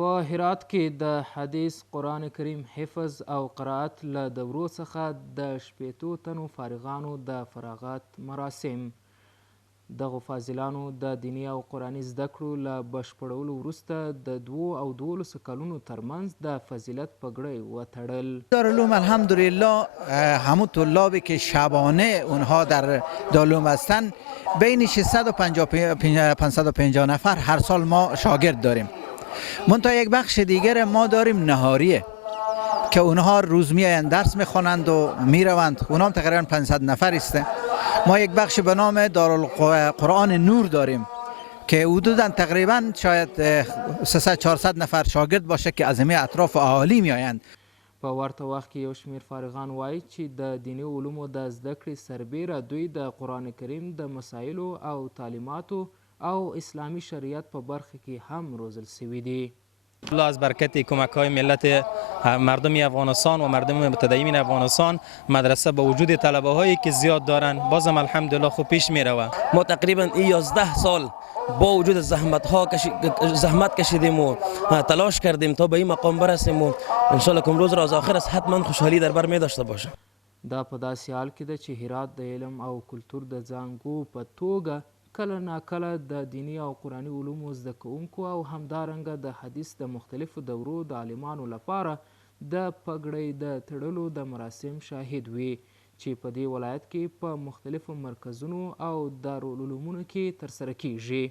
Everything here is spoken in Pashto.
په هرات کې د حدیث قرآن کریم حفظ او قرائت له دورو څخه د شپېتو تنو فارغانو د فراغت مراسم. دغو فاضلانو د دیني او قرآني زده کړو له بشپړولو وروسته د 2 او 12 کلونو ترمنځ د فضیلت پګړۍ وتړل. دارالعلوم الحمدلله همون طلابی که شبانه اونها در دارالعلوم هستند بین 550 نفر هر سال ما شاگرد داریم. منتها یک بخش دیگر ما داریم نهاریه که اونها روز میآیند درس میخوانند و میروند. اونها هم تقریبا 500 نفر است. ما یک بخش به نام دارالقرآن نور داریم که حدودا تقریبا شاید 300-400 نفر شاگرد باشه که از همه اطراف اهالی میآیند. په ورته وخت کې یو شمیر فارغان وایي چې د دیني علومو د زده کړې سربیره دوی د قرآن کریم د مسایلو او تعلیماتو او اسلامی شریعت په برخه کې هم روزل شوي دي. الله از برکت کمک‌های ملت مردم افغانستان و مردم متدینین افغانستان مدرسه با وجود طلبه‌هایی که زیاد دارن بازم الحمدلله خوب پیش می‌رود. ما تقریبا 11 سال با وجود زحمت کشیدیم و تلاش کردیم تا به این مقام برسیم و ان شاءالله که امروز راز آخر است حتما خوشحالی در بر می داشته باشه. دا په داسې حال کې ده چې هرات د علم او کلتور د زانګو په توګه کله ناکله د دیني او قرآني علومو زده کوونکو او همدارنګه د حدیث د مختلفو دورو د عالمانو لپاره د پګړۍ د تړلو د مراسم شاهد وي چې په دې ولایت کې په مختلفو مرکزونو او دارالعلومونو کې ترسره کیږي.